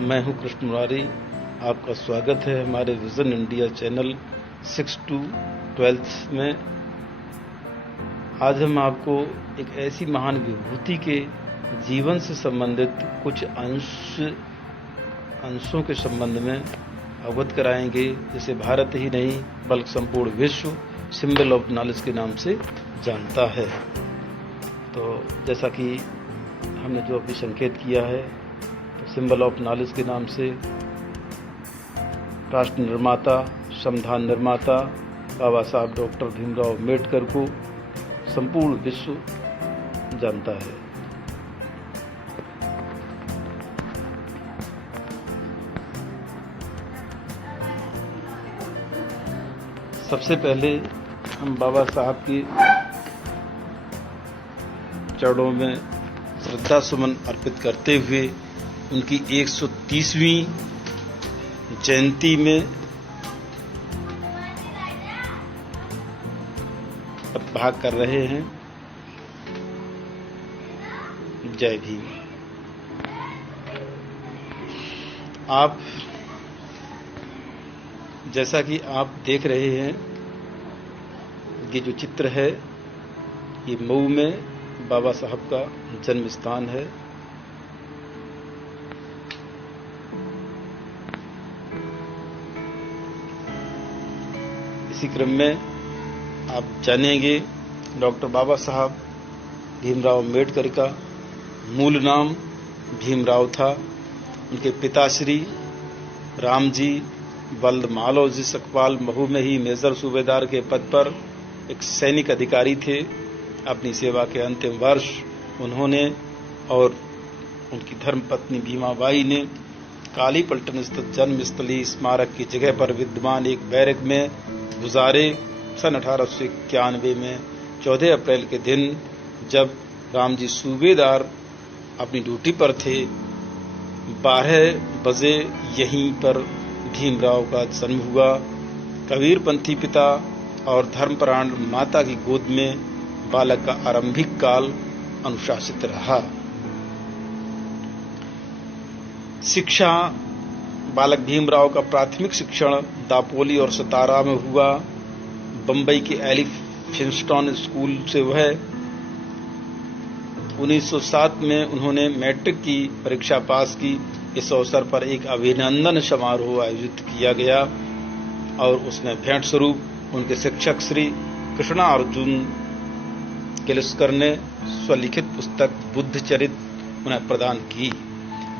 मैं हूं कृष्ण मुरारी। आपका स्वागत है हमारे विजन इंडिया चैनल 6 to 12 में। आज हम आपको एक ऐसी महान विभूति के जीवन से संबंधित कुछ अंशों के संबंध में अवगत कराएंगे, जिसे भारत ही नहीं बल्कि संपूर्ण विश्व सिंबल ऑफ नॉलेज के नाम से जानता है। तो जैसा कि हमने जो अभी संकेत किया है, तो सिंबल ऑफ नॉलेज के नाम से राष्ट्र निर्माता, संविधान निर्माता बाबा साहब डॉक्टर भीमराव अम्बेडकर को संपूर्ण विश्व जानता है। सबसे पहले हम बाबा साहब की चरणों में श्रद्धा सुमन अर्पित करते हुए उनकी 130वीं जयंती में भाग कर रहे हैं। जय भीम। आप जैसा कि आप देख रहे हैं, ये जो चित्र है, ये मऊ में बाबा साहब का जन्म स्थान है। इसी क्रम में आप जानेंगे डॉक्टर बाबा साहब भीमराव अम्बेडकर का मूल नाम भीमराव था। उनके पिताश्री रामजी बल्द मालोजी सकपाल महू में ही मेजर सूबेदार के पद पर एक सैनिक अधिकारी थे। अपनी सेवा के अंतिम वर्ष उन्होंने और उनकी धर्मपत्नी भीमाबाई ने काली पलटन स्थित जन्मस्थली स्मारक की जगह पर विद्यमान एक बैरक में गुजारे। सन 1891 में 14 अप्रैल के दिन जब रामजी सूबेदार अपनी ड्यूटी पर थे, 12 बजे यहीं पर भीमराव का जन्म हुआ। कबीरपंथी पिता और धर्मपरायण माता की गोद में बालक का आरंभिक काल अनुशासित रहा। शिक्षा बालक भीमराव का प्राथमिक शिक्षण दापोली और सतारा में हुआ। बंबई के एलिफिंस्टन स्कूल से वह 1907 में उन्होंने मैट्रिक की परीक्षा पास की। इस अवसर पर एक अभिनंदन समारोह आयोजित किया गया और उसमें भेंट स्वरूप उनके शिक्षक श्री कृष्णा अर्जुन किलस्कर ने स्वलिखित पुस्तक बुद्ध चरित उन्हें प्रदान की।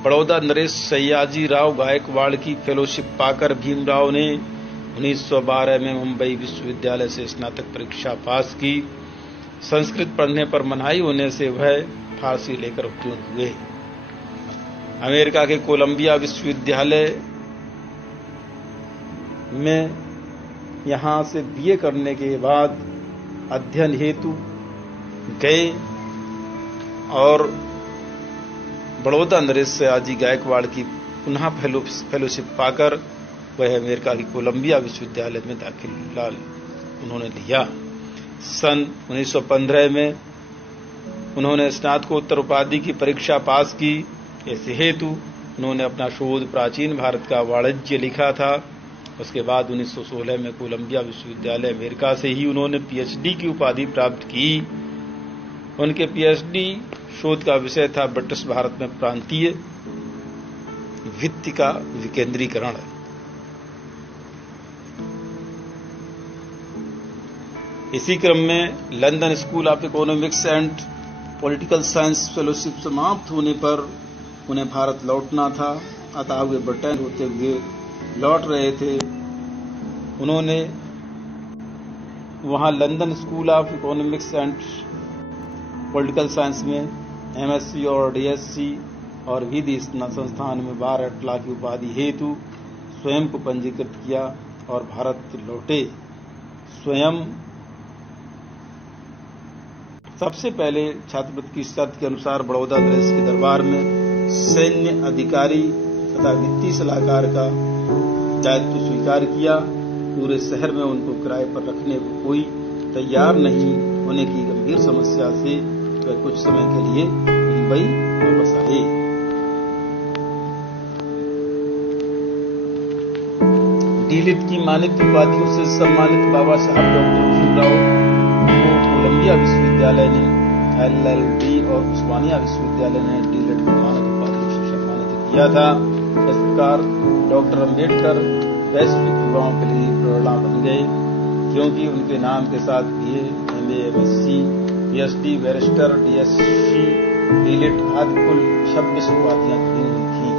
बड़ौदा नरेश सयाजी राव गायकवाड़ की फेलोशिप पाकर भीमराव ने 1912 में मुंबई विश्वविद्यालय से स्नातक परीक्षा पास की। संस्कृत पढ़ने पर मनाही होने से वह फारसी लेकर उत्तीर्ण हुए। अमेरिका के कोलंबिया विश्वविद्यालय में यहां से बीए करने के बाद अध्ययन हेतु गए और बड़ौदा नरेश सयाजी गायकवाड़ की पुनः फेलोशिप पाकर वह अमेरिका की कोलंबिया विश्वविद्यालय में दाखिला उन्होंने लिया। सन 1915 में उन्होंने स्नातकोत्तर उपाधि की परीक्षा पास की। ऐसे हेतु उन्होंने अपना शोध प्राचीन भारत का वाणिज्य लिखा था। उसके बाद 1916 में कोलंबिया विश्वविद्यालय अमेरिका से ही उन्होंने पीएचडी की उपाधि प्राप्त की। उनके पीएचडी शोध का विषय था ब्रिटिश भारत में प्रांतीय वित्त का विकेंद्रीकरण। इसी क्रम में London school of economics and political science fellowship समाप्त होने पर उन्हें भारत लौटना था, अतः वे ब्रिटेन होते हुए लौट रहे थे। उन्होंने वहां London school of economics and political science में एमएससी और डीएससी और विधि संस्थान में बार अटला की उपाधि हेतु स्वयं को पंजीकृत किया और भारत लौटे। स्वयं सबसे पहले छात्रवृत्ति की शर्त के अनुसार बड़ौदा नरेश के दरबार में सैन्य अधिकारी तथा वित्तीय सलाहकार का दायित्व स्वीकार किया। पूरे शहर में उनको किराए पर रखने को कोई तैयार नहीं होने की गंभीर समस्या से वह कुछ समय के लिए मुंबई वापस आए। डीलिट की मानित उपाधियों से सम्मानित बाबा साहब डॉक्टर भीमराव को कोलंबिया विश्वविद्यालय ने LLD और उस्मानिया विश्वविद्यालय ने डीलिट की मानित उपाधियों से सम्मानित किया था। इस प्रकार डॉक्टर अम्बेडकर वैश्विक युवाओं के लिए प्रेरणा बन गए, क्योंकि उनके नाम के साथ BA, MA, MSc, PhD, barrister, DSc, DLitt आदि कुल 26 उपाधियां जुड़ी हुई थी।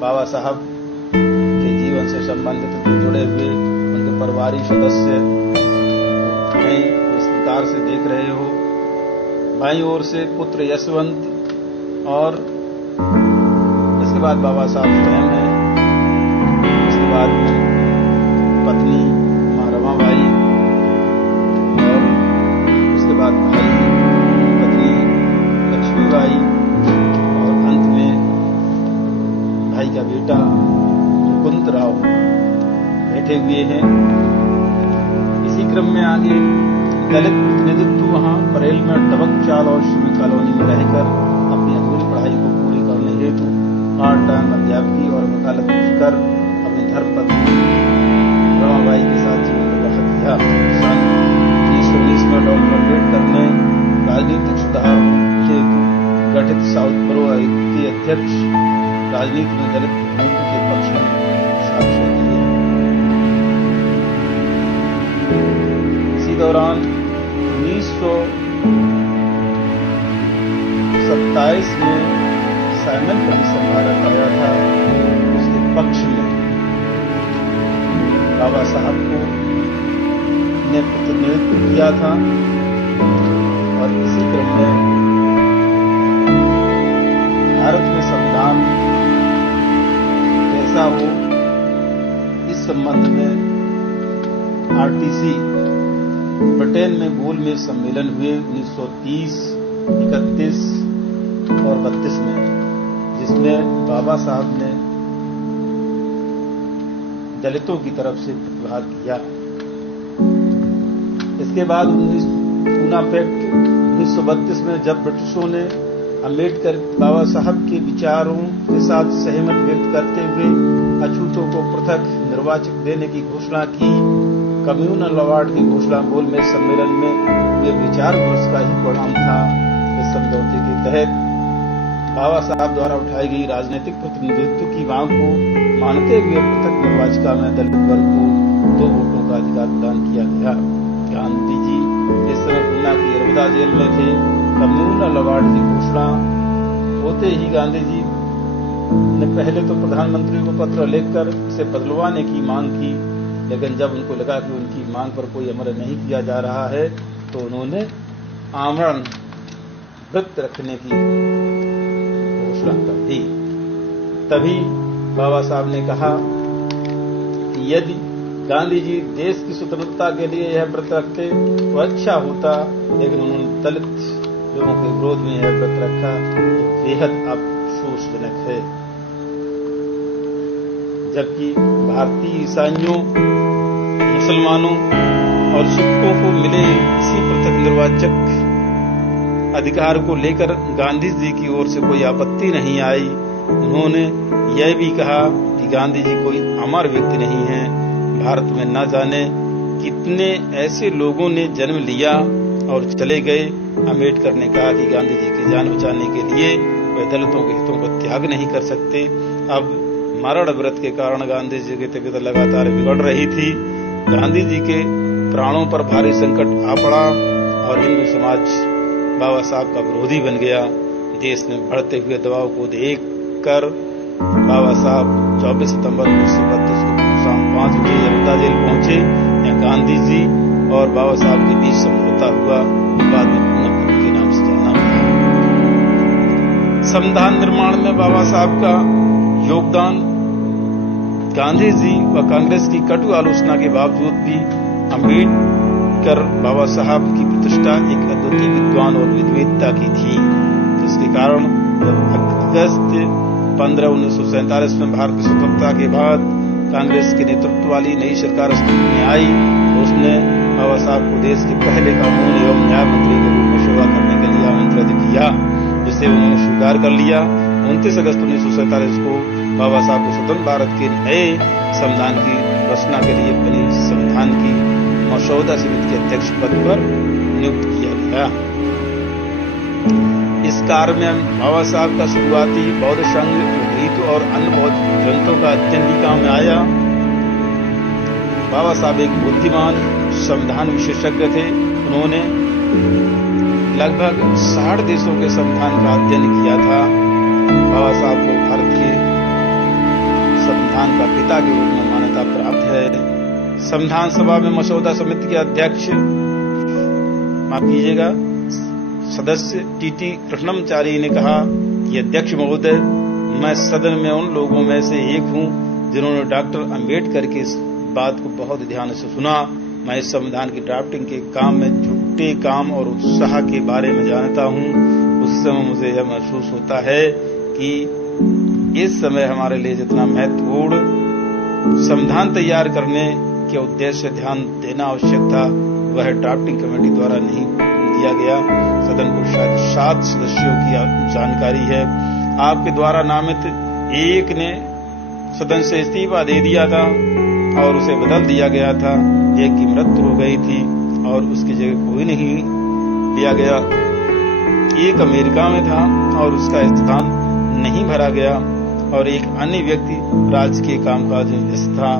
बाबा साहब के जीवन से संबंधित जुड़े हुए उनके परिवारिक सदस्य हैं, इस प्रकार से देख रहे हो। बाईं ओर से पुत्र यशवंत और इसके बाद बाबा साहब स्वयं हैं। इसके बाद पत्नी मां रमाबाई और उसके बाद भाई पत्नी लक्ष्मीबाई और अंत में भाई का बेटा मुकुंदराव बैठे हुए हैं। इसी क्रम में आगे दलित प्रतिनिधित्व वहां परेल में टबक चाल और श्रमिक कॉलोनी में रहकर अपनी अधूरी पढ़ाई को पूरी करने हेतु पार्ट टाइम अध्यापकी और वकालत कर अपनी धर्मपत्नी रमाबाई के साथ जीवन निर्वाह किया। सन 1919 में डॉक्टर अम्बेडकर ने राजनीतिक सुधार हेतु गठित साउथ बरो आयोग के अध्यक्ष राजनीति में दलित प्रतिनिधित्व के पक्ष में साक्ष्य दिए। इसी दौरान 1927 में साइमन कमीशन भारत आया था। उसके पक्ष में बाबा साहब को ने प्रतिनिधित्व किया था और इसी क्रम में भारत में संविधान कैसा हो, इस संबंध में RTC ब्रिटेन में गोलमेज सम्मेलन हुए 1930, 31 और 32 में, जिसमें बाबा साहब ने दलितों की तरफ से प्रतिवाद किया। इसके बाद पूना पैक्ट 1932 में जब ब्रिटिशों ने अम्बेडकर बाबा साहब के विचारों के साथ सहमत व्यक्त करते हुए अछूतों को पृथक निर्वाचक देने की घोषणा की, कम्युनल अवार्ड की घोषणा गोलमेज सम्मेलन में वे विचार विमर्श का ही परिणाम था। इस समझौते के तहत बाबा साहब द्वारा उठाई गई राजनीतिक प्रतिनिधित्व की मांग को मानते हुए पृथक निर्वाचिका में दलित वर्ग को 2 वोटों का अधिकार प्रदान किया गया। गांधी जी इस समय पूना की यरवदा जेल में थे। कम्युनल अवार्ड की घोषणा होते ही गांधी जी ने पहले तो प्रधानमंत्री को पत्र लिखकर इसे बदलवाने की मांग की, लेकिन जब उनको लगा कि उनकी मांग पर कोई अमल नहीं किया जा रहा है तो उन्होंने आमरण व्रत रखने की घोषणा कर दी। तभी बाबा साहब ने कहा कि यदि गांधी जी देश की स्वतंत्रता के लिए यह व्रत रखते तो अच्छा होता, लेकिन उन्होंने दलित लोगों के विरोध में यह व्रत रखा तो बेहद अफसोसजनक है। जबकि भारतीय ईसाइयों, मुसलमानों और सिखों को मिले इसी पृथक निर्वाचक अधिकार को लेकर गांधी जी की ओर से कोई आपत्ति नहीं आई। उन्होंने यह भी कहा कि गांधी जी कोई अमर व्यक्ति नहीं है। भारत में न जाने कितने ऐसे लोगों ने जन्म लिया और चले गए। अम्बेडकर ने कहा कि गांधी जी की जान बचाने के लिए वे दलितों के हितों को त्याग नहीं कर सकते। अब मरण व्रत के कारण गांधी जी की तबीयत लगातार बिगड़ रही थी। गांधी जी के प्राणों पर भारी संकट आ पड़ा और हिंदू समाज बाबा साहब का विरोधी बन गया। देश में बढ़ते हुए दबाव को देखकर बाबा साहब 24 सितंबर 1932 को शाम 5 बजे यरवदा जेल पहुंचे। यहाँ गांधी जी और बाबा साहब के बीच समझौता हुआ, बाद में पूना के नाम से जाना गया। संविधान निर्माण में बाबा साहब का योगदान। गांधी जी व कांग्रेस की कटु आलोचना के बावजूद भी अम्बेडकर बाबा साहब की प्रतिष्ठा एक अद्वितीय विद्वान और विद्वता की थी, जिसके कारण जब अगस्त 15, 1947 में भारत की स्वतंत्रता के बाद कांग्रेस के नेतृत्व वाली नई सरकार अस्तित्व में आई, उसने बाबा साहब को देश के पहले कानून एवं न्याय मंत्री के रूप में सेवा करने के लिए स्वीकार कर लिया। 29 अगस्त 1947 को बाबा साहब को स्वतंत्र भारत के नए संविधान की रचना के लिए बनी संविधान की मसौदा समिति के अध्यक्ष पद पर नियुक्त किया गया। इस कार्य में बाबा साहब का शुरुआती बौद्ध संघ, गीत और अन्य बौद्ध ग्रंथों का अध्ययन भी काम में आया। बाबा साहब एक बुद्धिमान संविधान विशेषज्ञ थे। उन्होंने लगभग 60 देशों के संविधान का अध्ययन किया था। बाबा साहब को भारत के संविधान का पिता के रूप में मान्यता प्राप्त है। संविधान सभा में मसौदा समिति के अध्यक्ष, माफ कीजिएगा, सदस्य टीटी कृष्णमाचारी ने कहा कि अध्यक्ष महोदय, मैं सदन में उन लोगों में से एक हूं जिन्होंने डॉक्टर अंबेडकर की इस बात को बहुत ध्यान से सुना। मैं इस संविधान की ड्राफ्टिंग के काम में जुटे काम और उत्साह के बारे में जानता हूं। उस समय मुझे यह महसूस होता है कि इस समय हमारे लिए जितना महत्वपूर्ण संविधान तैयार करने के उद्देश्य से ध्यान देना आवश्यक था, वह ड्राफ्टिंग कमेटी द्वारा नहीं दिया गया। सदन को शायद 7 सदस्यों की जानकारी है। आपके द्वारा नामित एक ने सदन से इस्तीफा दे दिया था और उसे बदल दिया गया था। एक की मृत्यु हो गई थी और उसकी जगह कोई नहीं लिया गया। एक अमेरिका में था और उसका स्थान नहीं भरा गया और एक अन्य व्यक्ति राजकीय कामकाज में व्यस्त था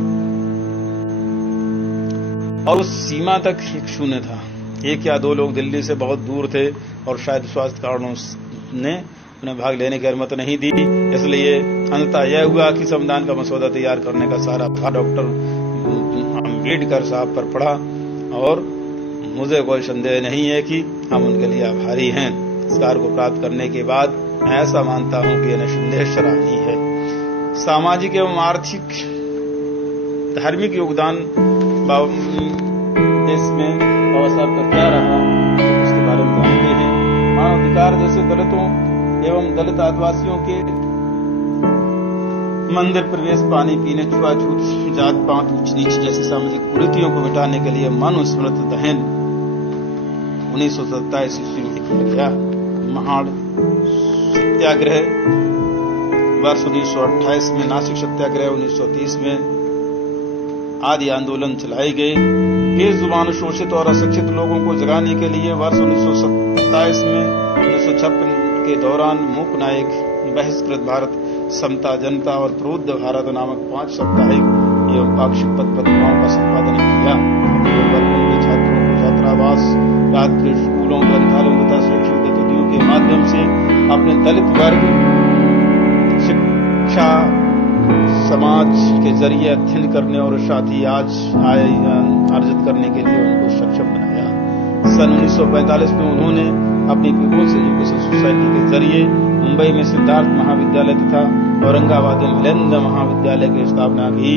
और उस सीमा तक एक शून्य था। 1 या 2 लोग दिल्ली से बहुत दूर थे और शायद स्वास्थ्य कारणों ने उन्हें भाग लेने की अनुमति नहीं दी। इसलिए अंततः यह हुआ कि संविधान का मसौदा तैयार करने का सारा भार डॉक्टर अंबेडकर साहब पर पड़ा और मुझे कोई संदेह नहीं है कि हम उनके लिए आभारी हैं। इस कार्य को प्राप्त करने के बाद मैं ऐसा मानता हूं कि यह निसंदेह सराहनीय है। सामाजिक एवं आर्थिक धार्मिक योगदान देश में बाबा साहब का क्या रहा, उसके बारे में जानते हैं। मानव अधिकार जैसे दलितों एवं दलित आदिवासियों के मंदिर प्रवेश, पानी पीने, छुआछूत, जात पात, ऊंच नीच जैसी सामाजिक कुरीतियों को मिटाने के लिए मनुस्मृति दहन 1927 ईस्वी में किया गया। महाड़ सत्याग्रह वर्ष 1928 में, नासिक सत्याग्रह 1930 में आदि आंदोलन चलाए गए। बेजुबान, शोषित और अशिक्षित लोगों को जगाने के लिए वर्ष 1927 में 1956 के दौरान मूक नायक, बहिष्कृत भारत, समता, जनता और प्रोद्ध भारत नामक 5 साप्ताहिक एवं पाक्षिक पत्रिकाओं का संपादन किया। वर्गों के छात्रों को छात्रावास, रात्रि स्कूलों, ग्रंथालयों तथा शैक्षिक गतिविधियों के माध्यम से अपने दलित वर्ग शिक्षा समाज के जरिए अध्ययन करने और साथ ही आज आय अर्जित करने के लिए उनको सक्षम बनाया। सन 1945 में उन्होंने अपनी पीपुल्स एजुकेशन सोसाइटी के जरिए मुंबई में सिद्धार्थ महाविद्यालय तथा औरंगाबाद में मिलेंद्र महाविद्यालय की स्थापना की।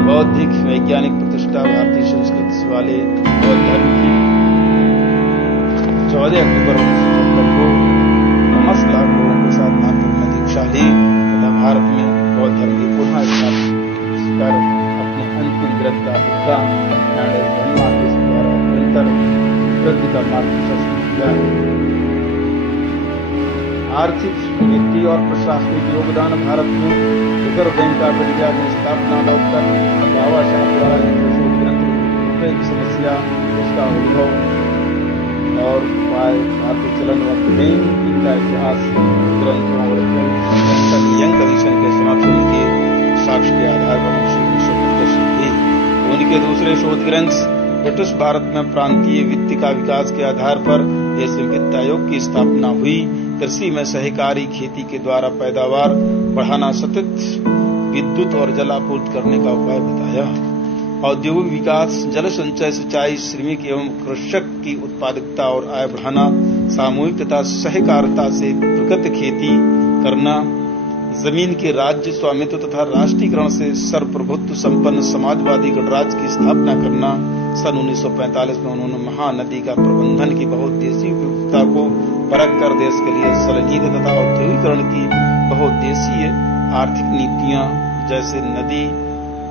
बौद्धिक वैज्ञानिक प्रतिष्ठा, भारतीय संस्कृति वाले बौद्ध धर्म की 14 अक्टूबर 1977 को 50 लाख लोगों के साथ महत्वपूर्ण दीक्षा ली तथा भारत में बौद्ध धर्म की पुनः स्थापना कर अपने अंतिम ग्रंथ का ब्रह्मा के द्वारा निरंतर वृद्धि का मार्गदर्शन किया। आर्थिक, वित्तीय और प्रशासनिक योगदान, भारत में रिजर्व बैंक ऑफ इंडिया की स्थापना, डॉक्टर बाबा साहब द्वारा शोध ग्रंथ रुपये की समस्या, उसका अनुभव और उपाय, भारतीय चलन व बैंकिंग का इतिहास ग्रंथों और यंग कमीशन के समक्ष उनके साक्ष्य के आधार पर प्रदर्शित हुई। उनके दूसरे शोध ग्रंथ ब्रिटिश भारत में प्रांतीय वित्त का विकास के आधार पर एशियन वित्त आयोग की स्थापना हुई। कृषि में सहकारी खेती के द्वारा पैदावार बढ़ाना, सतत विद्युत और जलापूर्ति करने का उपाय बताया। औद्योगिक विकास, जल संचय, सिंचाई, श्रमिक एवं कृषक की उत्पादकता और आय बढ़ाना, सामूहिक तथा सहकारिता से प्रगत खेती करना, जमीन के राज्य स्वामित्व तथा राष्ट्रीयकरण से सर्वप्रभुत्व संपन्न समाजवादी गणराज्य की स्थापना करना। सन 1945 में उन्होंने महानदी का प्रबंधन की बहुउद्देशीय उपयोगिता को परख कर देश के लिए सलनीति तथा औद्योगिकरण की बहुउद्देशीय आर्थिक नीतियां जैसे नदी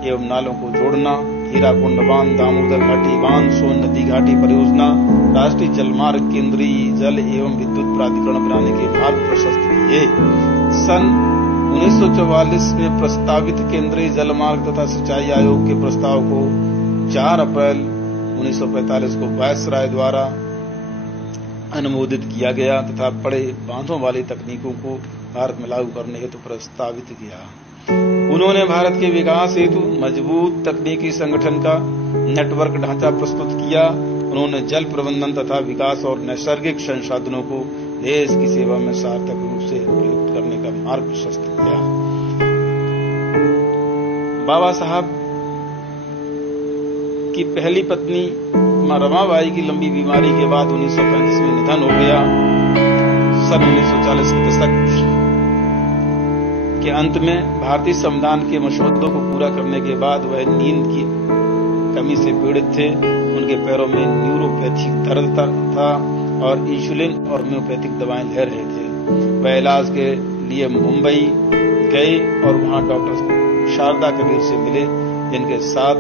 एवं नालों को जोड़ना, हीराकुंड बांध, दामोदर घाटी बांध, सोन नदी घाटी परियोजना, राष्ट्रीय जलमार्ग, केंद्रीय जल एवं विद्युत प्राधिकरण बनाने के मार्ग प्रशस्त किए। सन 1944 में प्रस्तावित केंद्रीय जलमार्ग तथा सिंचाई आयोग के प्रस्ताव को 4 अप्रैल 1945 को वायसराय द्वारा अनुमोदित किया गया तथा बड़े बांधों वाली तकनीकों को भारत में लागू करने हेतु प्रस्तावित किया। उन्होंने भारत के विकास हेतु मजबूत तकनीकी संगठन का नेटवर्क ढांचा प्रस्तुत किया। उन्होंने जल प्रबंधन तथा विकास और नैसर्गिक संसाधनों को देश की सेवा में सार्थक रूप से प्रयुक्त करने का मार्ग प्रशस्त किया। बाबा साहब की पहली पत्नी मां रमाबाई की लंबी बीमारी के बाद 1935 में निधन हो गया। सन 1940 के दशक के अंत में भारतीय संविधान के मसौदों को पूरा करने के बाद वह नींद की कमी से पीड़ित थे। उनके पैरों में न्यूरोपैथिक दर्द था और इंसुलिन और होम्योपैथिक दवाएं ले रहे थे। वह इलाज के लिए मुंबई गए और वहां डॉक्टर शारदा कबीर से मिले, जिनके साथ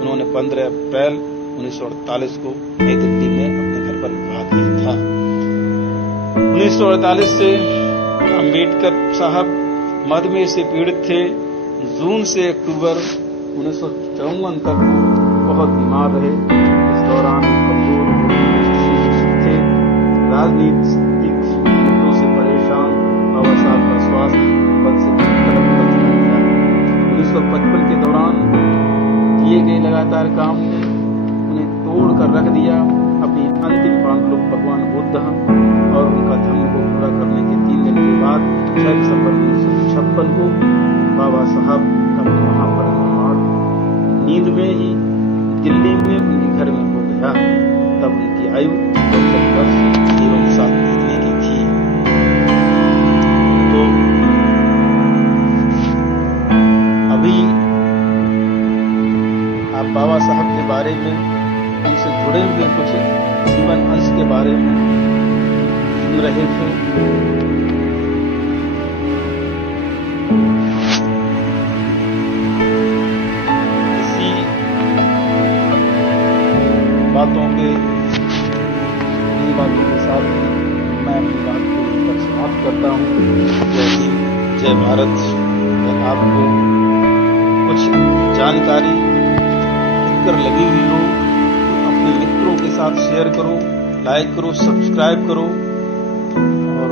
उन्होंने 15 अप्रैल 1948 को नई दिल्ली में अपने घर पर विवाह किया था। 1948 से अम्बेडकर साहब मधुमेह से पीड़ित थे। जून से अक्टूबर 1954 तक बहुत बीमार रहे। इस दौरान कमजोर थे, राजनीतिक मुद्दों से परेशान। बाबा साहब का स्वास्थ्य पद से तड़प गया। 1955 के दौरान किए गए लगातार काम ने उन्हें तोड़ कर रख दिया। अपनी अंतिम पांडुलिप भगवान बुद्ध और उनका धर्म को पूरा करने के 3 दिन के बाद 6 दिसंबर 1956 को बाबा साहब का महापरिनिर्वाण नींद में ही दिल्ली में उनके घर में हो गया। तब उनकी आयु 64 वर्ष एवं 7 महीने की थी। तो अभी आप बाबा साहब के बारे में, उनसे जुड़े हुए कुछ जीवन अंश के बारे में सुन रहे थे। इसी बातों के साथ मैं अपनी बात को यहीं समाप्त करता हूँ। जय हिंद, जय भारत। अगर आपको कुछ जानकारी कर लगी हुई हो तो अपने मित्रों के साथ शेयर करो, लाइक करो, सब्सक्राइब करो और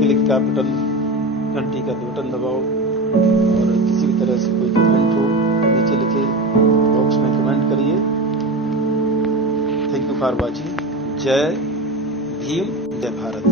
क्लिक का बटन, घंटी का बटन दबाओ। और किसी भी तरह से कोई कमेंट हो नीचे लिखे बॉक्स में कमेंट करिए। Thank you for watching. जय भीम, जय भारत।